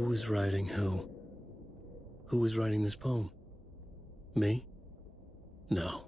Who was writing who? Who was writing this poem? Me? No.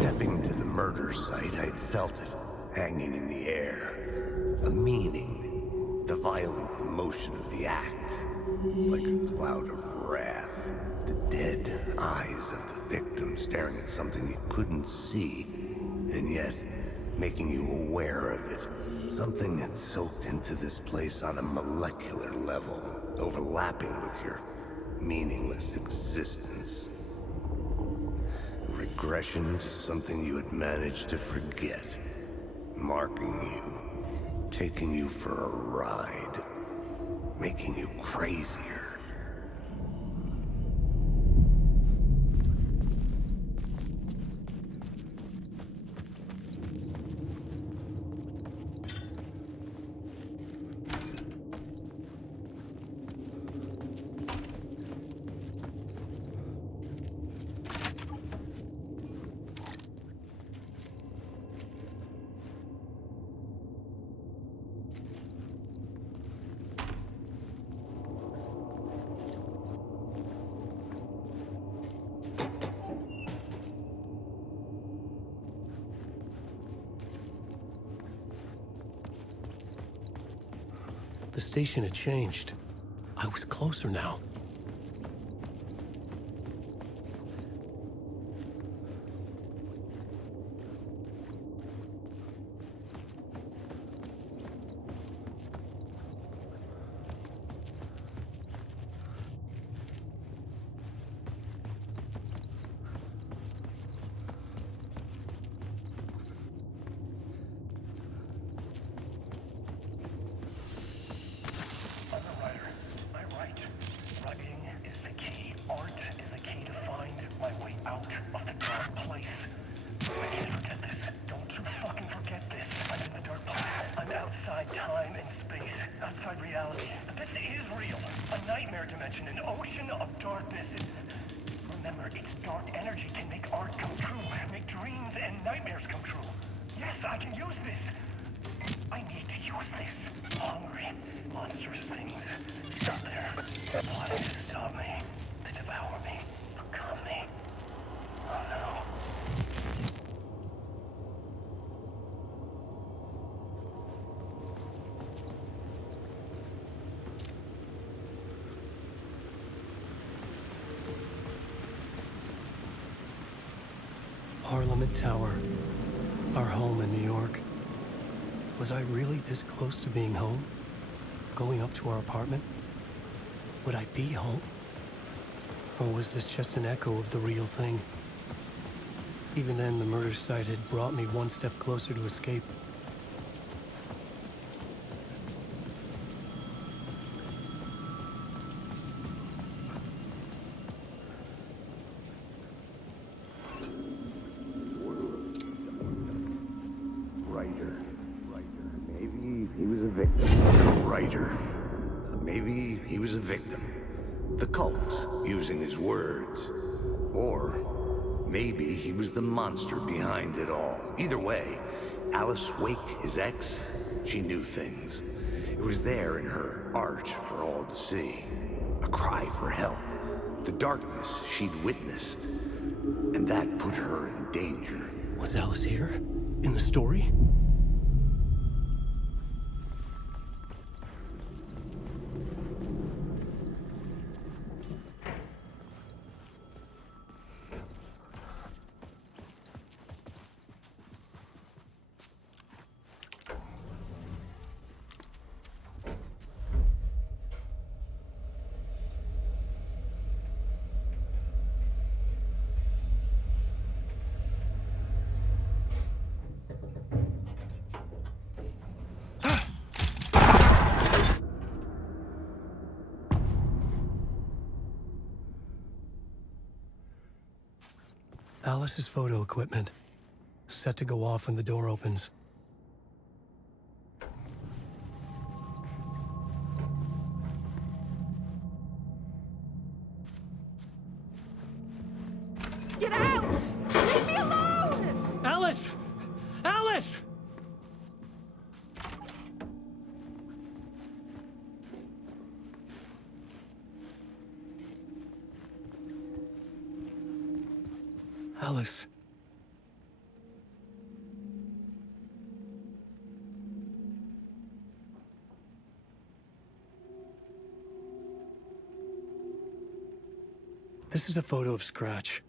Stepping to the murder site, I'd felt it, hanging in the air. A meaning, the violent emotion of the act, like a cloud of wrath. The dead eyes of the victim staring at something you couldn't see, and yet making you aware of it. Something had soaked into this place on a molecular level, overlapping with your meaningless existence. Regression to something you had managed to forget. Marking you. Taking you for a ride. Making you crazier. The station had changed. I was closer now. I'm in the dark place. I'm out. outside time and space, outside reality. But this is real. A nightmare dimension, an ocean of darkness. Remember, its dark energy can make art come true, make dreams and nightmares come true. Yes, I can use this. I need to use this. Hungry, monstrous things out there, plotting to stop me, to devour me, become me. Oh no. Parliament Tower, our home in New York. Was I really this close to being home? Going up to our apartment? Would I be home? Or was this just an echo of the real thing? Even then, the murder site had brought me one step closer to escape. Maybe he was a victim. The cult, using his words. Or maybe he was the monster behind it all. Either way, Alice Wake, his ex, she knew things. It was there in her art for all to see. A cry for help. The darkness she'd witnessed. And that put her in danger. Was Alice here? In the story? Alice's photo equipment, set to go off when the door opens. Get out! Leave me alone! Alice! Alice! Alice. This is a photo of Scratch.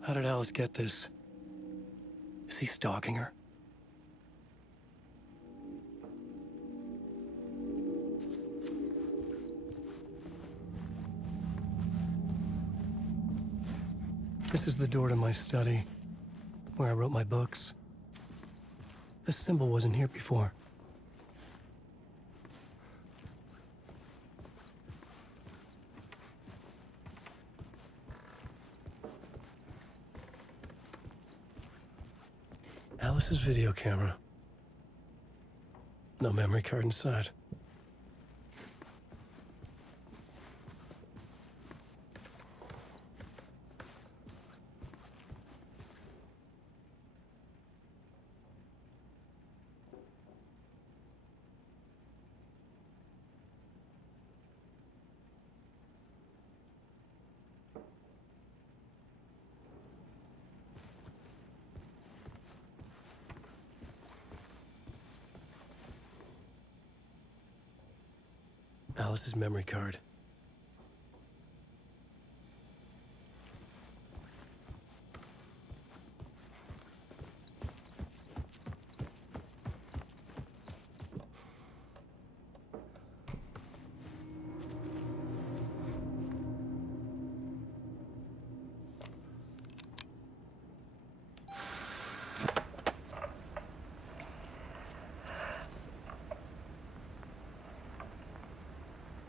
How did Alice get this? Is he stalking her? This is the door to my study, where I wrote my books. This symbol wasn't here before. Alice's video camera. No memory card inside. Alice's memory card.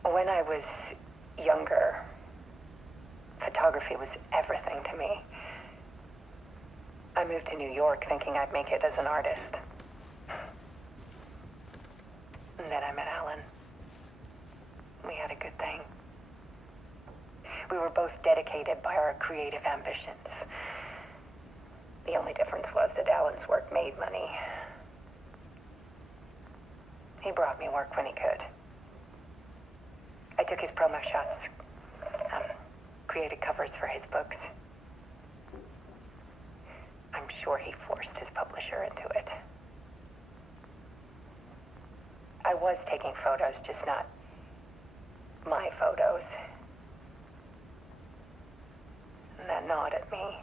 When I was younger, photography was everything to me. I moved to New York thinking I'd make it as an artist. complicated by our creative ambitions. The only difference was that Alan's work made money. He brought me work when he could. I took his promo shots, created covers for his books. I'm sure he forced his publisher into it. I was taking photos, just not my photos. And that gnawed at me.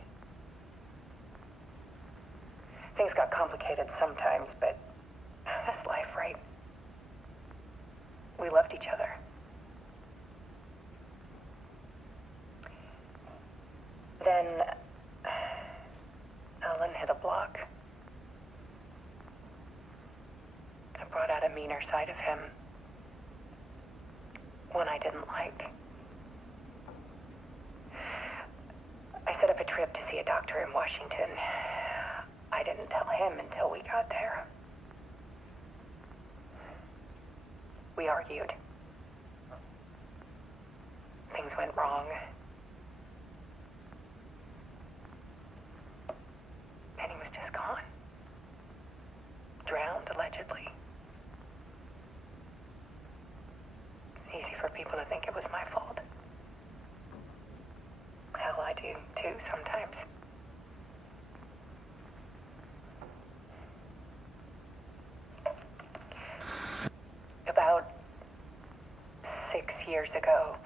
Things got complicated sometimes, but that's life, right? We loved each other. Then Alan hit a block. I brought out a meaner side of him. One I didn't like. I set up a trip to see a doctor in Washington. I didn't tell him until we got there. We argued. Things went wrong. And he was just gone. Drowned, allegedly. It's easy for people to think it was my fault. Hell, I do too sometimes. About 6 years ago,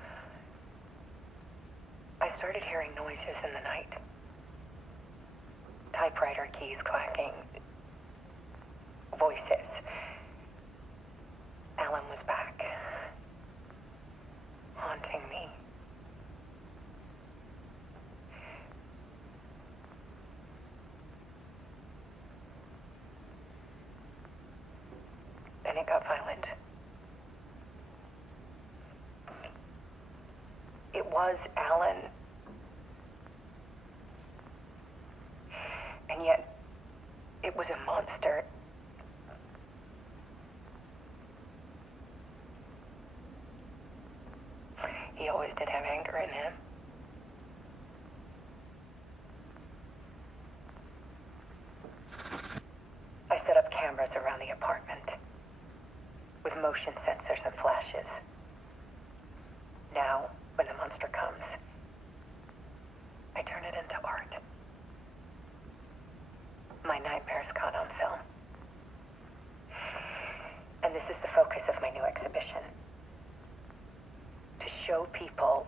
I started hearing noises in the night. Typewriter keys clacking. Voices. Alan was back. Haunting me. Then it got violent. It was Alan. And yet, it was a monster. He always did have anger in him. I set up cameras around the apartment with motion sensors and flashes. Now, when the monster comes, I turn it into art. My nightmares caught on film. And this is the focus of my new exhibition. To show people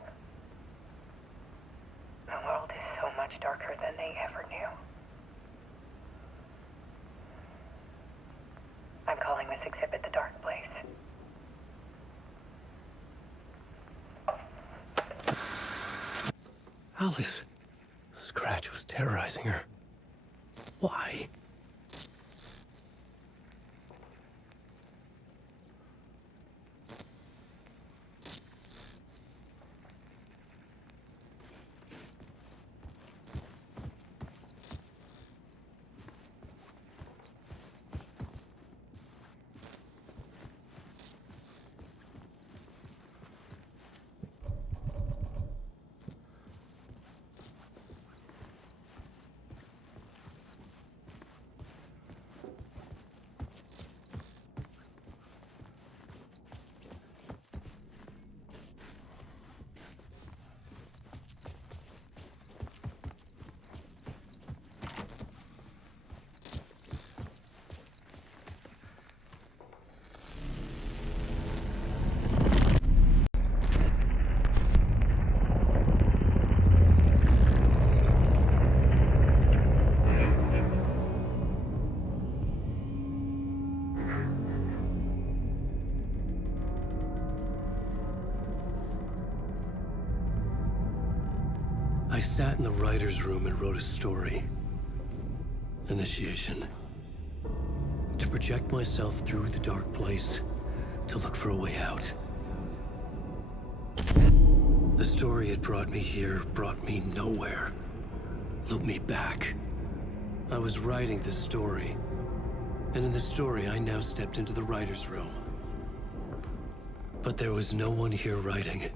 the world is so much darker than they ever knew. I'm calling this exhibit The Dark Place. Alice. Scratch was terrorizing her. Why? I sat in the writer's room and wrote a story. Initiation. To project myself through the dark place, to look for a way out. The story had brought me here, brought me nowhere. Looped me back. I was writing the story. And in the story, I now stepped into the writer's room. But there was no one here writing it.